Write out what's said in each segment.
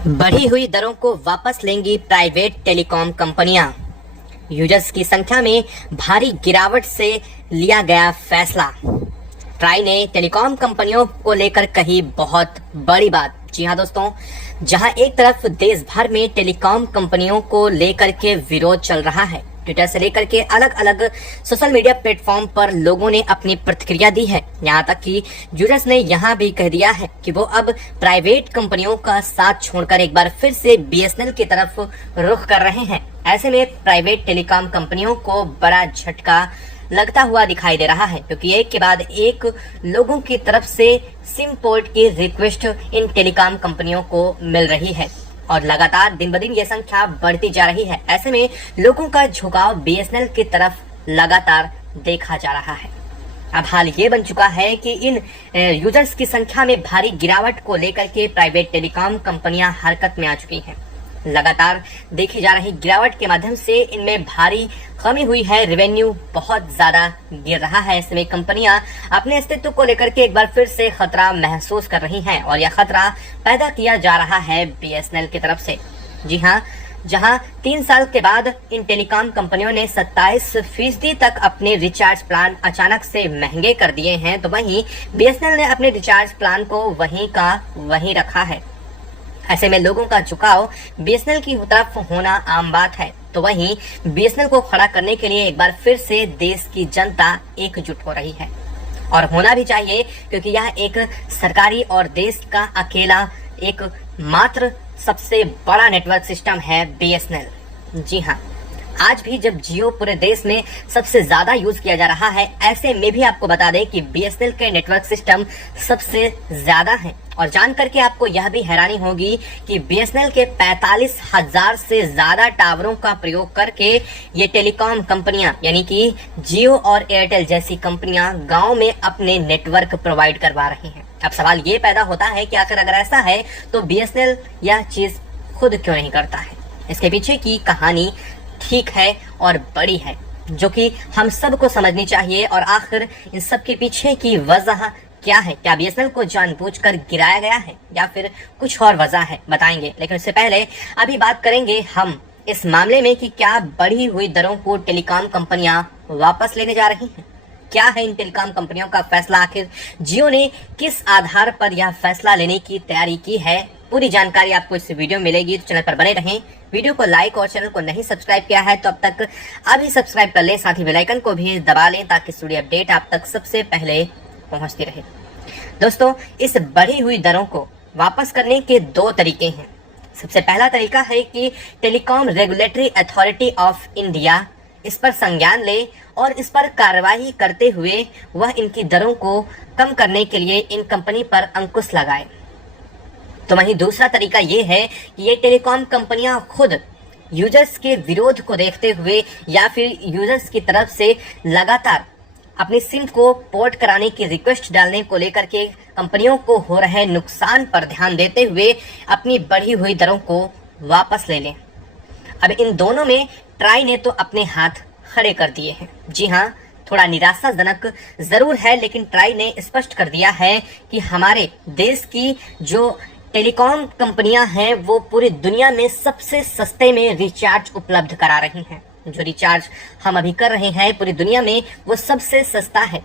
बढ़ी हुई दरों को वापस लेंगी प्राइवेट टेलीकॉम कंपनियां। यूजर्स की संख्या में भारी गिरावट से लिया गया फैसला। ट्राई ने टेलीकॉम कंपनियों को लेकर कही बहुत बड़ी बात। जी हां दोस्तों, जहां एक तरफ देश भर में टेलीकॉम कंपनियों को लेकर के विरोध चल रहा है, ट्विटर से लेकर के अलग अलग सोशल मीडिया प्लेटफॉर्म पर लोगों ने अपनी प्रतिक्रिया दी है। यहाँ तक कि यूजर्स ने यहाँ भी कह दिया है कि वो अब प्राइवेट कंपनियों का साथ छोड़कर एक बार फिर से बीएसएनएल की तरफ रुख कर रहे हैं। ऐसे में प्राइवेट टेलीकॉम कंपनियों को बड़ा झटका लगता हुआ दिखाई दे रहा है, क्योंकि एक के बाद एक लोगों की तरफ से सिम पोर्ट की रिक्वेस्ट इन टेलीकॉम कंपनियों को मिल रही है और लगातार दिन ब दिन ये संख्या बढ़ती जा रही है। ऐसे में लोगों का झुकाव बीएसएनएल की तरफ लगातार देखा जा रहा है। अब हाल ये बन चुका है कि इन यूजर्स की संख्या में भारी गिरावट को लेकर के प्राइवेट टेलीकॉम कंपनियां हरकत में आ चुकी हैं। लगातार देखी जा रही गिरावट के माध्यम से इनमें भारी कमी हुई है, रेवेन्यू बहुत ज्यादा गिर रहा है। ऐसे में कंपनियां अपने अस्तित्व को लेकर के एक बार फिर से खतरा महसूस कर रही हैं और यह खतरा पैदा किया जा रहा है बीएसएनएल की तरफ से। जी हां, जहां 3 साल के बाद इन टेलीकॉम कंपनियों ने 27% तक अपने रिचार्ज प्लान अचानक से महंगे कर दिए हैं, तो वहीं बीएसएनएल ने अपने रिचार्ज प्लान को वहीं का वहीं रखा है। ऐसे में लोगों का झुकाव बीएसएनएल की तरफ होना आम बात है, तो वहीं बीएसएनएल को खड़ा करने के लिए एक बार फिर से देश की जनता एकजुट हो रही है और होना भी चाहिए, क्योंकि यह एक सरकारी और देश का अकेला एक मात्र सबसे बड़ा नेटवर्क सिस्टम है बीएसएनएल। जी हाँ, आज भी जब जियो पूरे देश में सबसे ज्यादा यूज किया जा रहा है, ऐसे में भी आपको बता दें कि बीएसएनएल के नेटवर्क सिस्टम सबसे ज्यादा है। और जान करके आपको यह भी हैरानी होगी कि बीएसएनएल के 45,000 से ज्यादा टावरों का प्रयोग करके ये टेलीकॉम कंपनियां यानी कि जियो और एयरटेल जैसी कंपनियां गांव में अपने नेटवर्क प्रोवाइड करवा रही हैं। अब सवाल ये पैदा होता है कि आखिर अगर ऐसा है तो बीएसएनएल यह चीज खुद क्यों नहीं करता है। इसके पीछे की कहानी ठीक है और बड़ी है, जो कि हम सबको समझनी चाहिए। और आखिर इन सब के पीछे की वजह क्या है? क्या बीएसएनएल को जानबूझकर गिराया गया है या फिर कुछ और वजह है, बताएंगे। लेकिन उससे पहले अभी बात करेंगे हम इस मामले में कि क्या बढ़ी हुई दरों को टेलीकॉम कंपनियां वापस लेने जा रही हैं। क्या है इन टेलीकॉम कंपनियों का फैसला, आखिर जियो ने किस आधार पर यह फैसला लेने की तैयारी की है। पूरी जानकारी आपको इस वीडियो में मिलेगी, तो चैनल पर बने रहें। वीडियो को लाइक और चैनल को नहीं सब्सक्राइब किया है तो अब तक अभी सब्सक्राइब कर लें, साथ ही बेल आइकन को भी दबा लें ताकि स्टूडियो अपडेट आप तक सबसे पहले पहुंचती रहे। दोस्तों, इस बढ़ी हुई दरों को वापस करने के 2 तरीके हैं। सबसे पहला तरीका है कि telecom Regulatory Authority of India इस पर संज्ञान ले और इस पर कार्रवाई करते हुए वह इनकी दरों को कम करने के लिए इन कंपनी पर अंकुश लगाए। तो वहीं दूसरा तरीका ये है कि ये टेलीकॉम कंपनियां खुद यूजर्स के विरोध को देखते हुए या फिर यूजर्स की तरफ से लगातार अपनी सिम को पोर्ट कराने की रिक्वेस्ट डालने को लेकर के कंपनियों को हो रहे नुकसान पर ध्यान देते हुए अपनी बढ़ी हुई दरों को वापस ले लें। अब इन दोनों में ट्राई ने तो अपने हाथ खड़े कर दिए हैं। जी हाँ, थोड़ा निराशाजनक जरूर है, लेकिन ट्राई ने स्पष्ट कर दिया है कि हमारे देश की जो टेलीकॉम कंपनियां हैं वो पूरी दुनिया में सबसे सस्ते में रिचार्ज उपलब्ध करा रही हैं। जो रिचार्ज हम अभी कर रहे हैं पूरी दुनिया में वो सबसे सस्ता है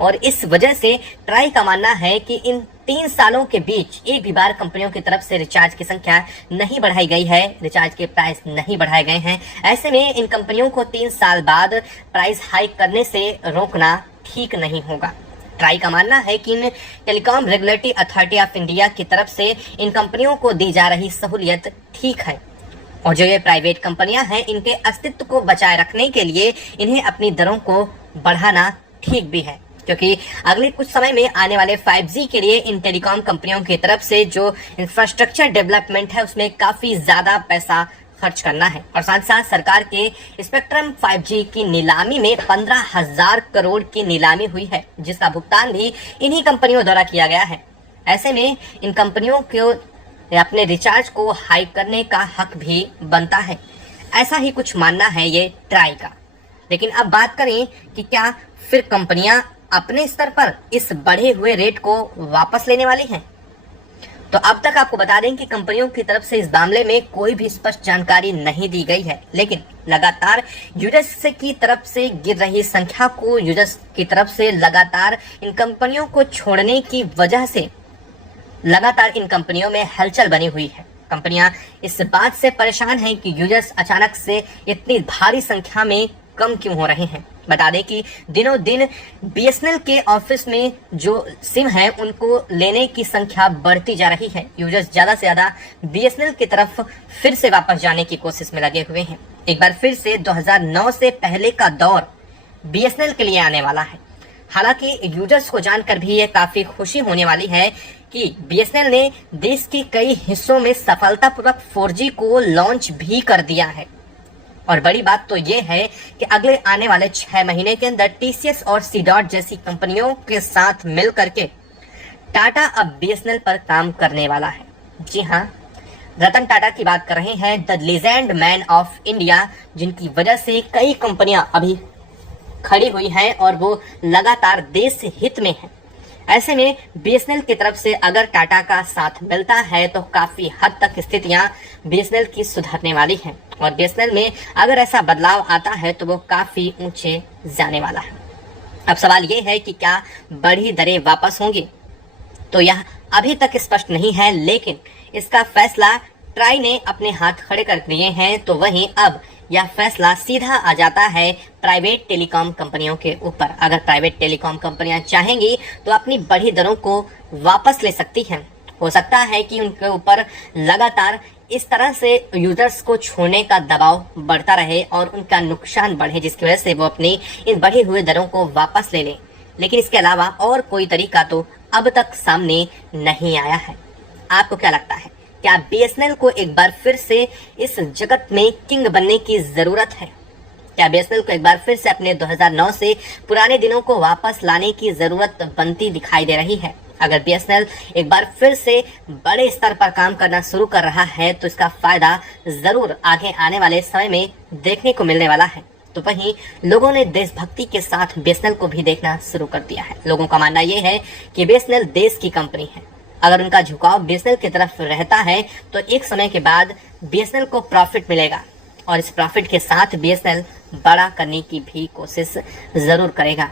और इस वजह से ट्राई का मानना है कि इन 3 सालों के बीच एक भी बार कंपनियों की तरफ से रिचार्ज की संख्या नहीं बढ़ाई गई है, रिचार्ज के प्राइस नहीं बढ़ाए गए हैं। ऐसे में इन कंपनियों को 3 साल बाद प्राइस हाइक करने से रोकना ठीक नहीं होगा। ट्राई का मानना है कि इन Telecom Regulatory Authority of India की तरफ से इन कंपनियों को दी जा रही सहूलियत ठीक है और जो ये प्राइवेट कंपनियां हैं इनके अस्तित्व को बचाए रखने के लिए इन्हें अपनी दरों को बढ़ाना ठीक भी है, क्योंकि अगले कुछ समय में आने वाले 5G के लिए इन टेलीकॉम कंपनियों की तरफ से जो इंफ्रास्ट्रक्चर डेवलपमेंट है उसमें काफी ज्यादा पैसा खर्च करना है और साथ साथ सरकार के स्पेक्ट्रम 5G की नीलामी में 15,000 करोड़ की नीलामी हुई है, जिसका भुगतान भी इन्हीं कंपनियों द्वारा किया गया है। ऐसे में इन कंपनियों को अपने रिचार्ज को हाइक करने का हक भी बनता है, ऐसा ही कुछ मानना है ये ट्राई का। लेकिन अब बात करें कि क्या फिर कंपनियां अपने स्तर पर इस बढ़े हुए रेट को वापस लेने वाली हैं। तो अब तक आपको बता दें कि कंपनियों की तरफ से इस मामले में कोई भी स्पष्ट जानकारी नहीं दी गई है, लेकिन लगातार यूजर्स की तरफ से गिर रही संख्या को यूजर्स की तरफ से लगातार इन कंपनियों को छोड़ने की वजह से लगातार इन कंपनियों में हलचल बनी हुई है। कंपनियां इस बात से परेशान हैं कि यूजर्स अचानक से इतनी भारी संख्या में कम क्यों हो रहे हैं। बता दें कि दिनों दिन बीएसएनएल के ऑफिस में जो सिम है उनको लेने की संख्या बढ़ती जा रही है। यूजर्स ज्यादा से ज्यादा बीएसएनएल की तरफ फिर से वापस जाने की कोशिश में लगे हुए हैं। एक बार फिर से 2009 से पहले का दौर बीएसएनएल के लिए आने वाला है। हालांकि यूजर्स को जानकर भी ये काफी खुशी होने वाली है कि बीएसएनएल ने देश के कई हिस्सों में सफलतापूर्वक 4G को लॉन्च भी कर दिया है। और बड़ी बात तो ये है कि अगले आने वाले 6 महीने के अंदर टीसीएस और सी-डॉट जैसी कंपनियों के साथ मिल करके टाटा अब बीएसएनएल पर काम करने वाला है। जी हाँ, रतन टाटा की बात कर रहे हैं, the legend man of India, जिनकी वजह से कई कंपनियां अभी खड़ी हुई हैं और वो लगातार देश हित में हैं। ऐसे में बीएसएनएल की तरफ से अगर टाटा का साथ मिलता है तो काफी हद तक स्थितियां बीएसएनएल की सुधरने वाली हैं और बीएसएनएल में अगर ऐसा बदलाव आता है तो वो काफी ऊंचे जाने वाला है। अब सवाल ये है कि क्या बढ़ी दरें वापस होंगी, तो यह अभी तक स्पष्ट नहीं है, लेकिन इसका फैसला ट्राई ने अपने हाथ खड़े कर दिए हैं। तो वहीं अब यह फैसला सीधा आ जाता है प्राइवेट टेलीकॉम कंपनियों के ऊपर। अगर प्राइवेट टेलीकॉम कंपनियां चाहेंगी तो अपनी बढ़ी दरों को वापस ले सकती हैं। हो सकता है कि उनके ऊपर लगातार इस तरह से यूजर्स को छोड़ने का दबाव बढ़ता रहे और उनका नुकसान बढ़े, जिसकी वजह से वो अपनी इन बढ़ी हुई दरों को वापस ले लें। लेकिन इसके अलावा और कोई तरीका तो अब तक सामने नहीं आया है। आपको क्या लगता है, क्या बीएसएनएल को एक बार फिर से इस जगत में किंग बनने की जरूरत है? क्या बीएसएनएल को एक बार फिर से अपने 2009 से पुराने दिनों को वापस लाने की जरूरत बनती दिखाई दे रही है? अगर बीएसएनएल एक बार फिर से बड़े स्तर पर काम करना शुरू कर रहा है तो इसका फायदा जरूर आगे आने वाले समय में देखने को मिलने वाला है। तो वहीं लोगों ने देशभक्ति के साथ बीएसएनएल को भी देखना शुरू कर दिया है। लोगों का मानना यह है कि बीएसएनएल देश की कंपनी है। अगर उनका झुकाव बीएसएनएल की तरफ रहता है तो एक समय के बाद बीएसएनएल को प्रॉफिट मिलेगा और इस प्रॉफिट के साथ बीएसएनएल बड़ा करने की भी कोशिश जरूर करेगा।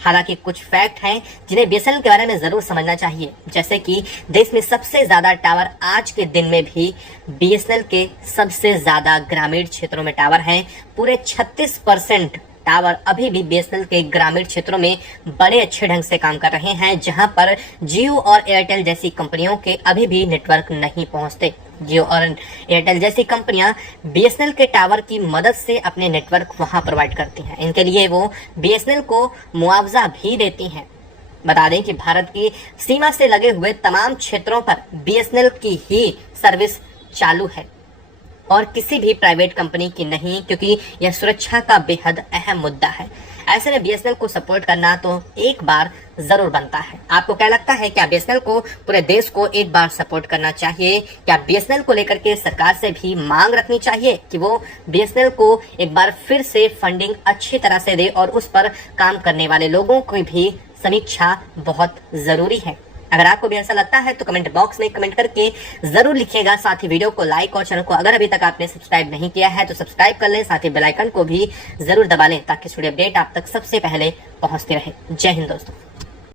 हालांकि कुछ फैक्ट हैं जिन्हें बीएसएनएल के बारे में जरूर समझना चाहिए, जैसे कि देश में सबसे ज्यादा टावर आज के दिन में भी बीएसएनएल के सबसे ज्यादा ग्रामीण क्षेत्रों में टावर हैं। पूरे 36% टावर अभी भी बीएसएनएल के ग्रामीण क्षेत्रों में बड़े अच्छे ढंग से काम कर रहे हैं, जहां पर जियो और एयरटेल जैसी कंपनियों के अभी भी नेटवर्क नहीं पहुंचते। जियो और एयरटेल जैसी कंपनियां बीएसएनएल के टावर की मदद से अपने नेटवर्क वहां प्रोवाइड करती हैं। इनके लिए वो बीएसएनएल को मुआवजा भी देती हैं। बता दें कि भारत की सीमा से लगे हुए तमाम क्षेत्रों पर बीएसएनएल की ही सर्विस चालू है और किसी भी प्राइवेट कंपनी की नहीं, क्योंकि यह सुरक्षा का बेहद अहम मुद्दा है। ऐसे में बीएसएनएल को सपोर्ट करना तो एक बार जरूर बनता है। आपको क्या लगता है, क्या बीएसएनएल को पूरे देश को एक बार सपोर्ट करना चाहिए? क्या बीएसएनएल को लेकर के सरकार से भी मांग रखनी चाहिए कि वो बीएसएनएल को एक बार फिर से फंडिंग अच्छी तरह से दे और उस पर काम करने वाले लोगों की भी समीक्षा बहुत जरूरी है? अगर आपको भी ऐसा लगता है तो कमेंट बॉक्स में कमेंट करके जरूर लिखिएगा। साथ ही वीडियो को लाइक और चैनल को अगर अभी तक आपने सब्सक्राइब नहीं किया है तो सब्सक्राइब कर लें। साथ ही बेल आइकन को भी जरूर दबा लें ताकि वीडियो अपडेट आप तक सबसे पहले पहुंचते रहे। जय हिंद दोस्तों।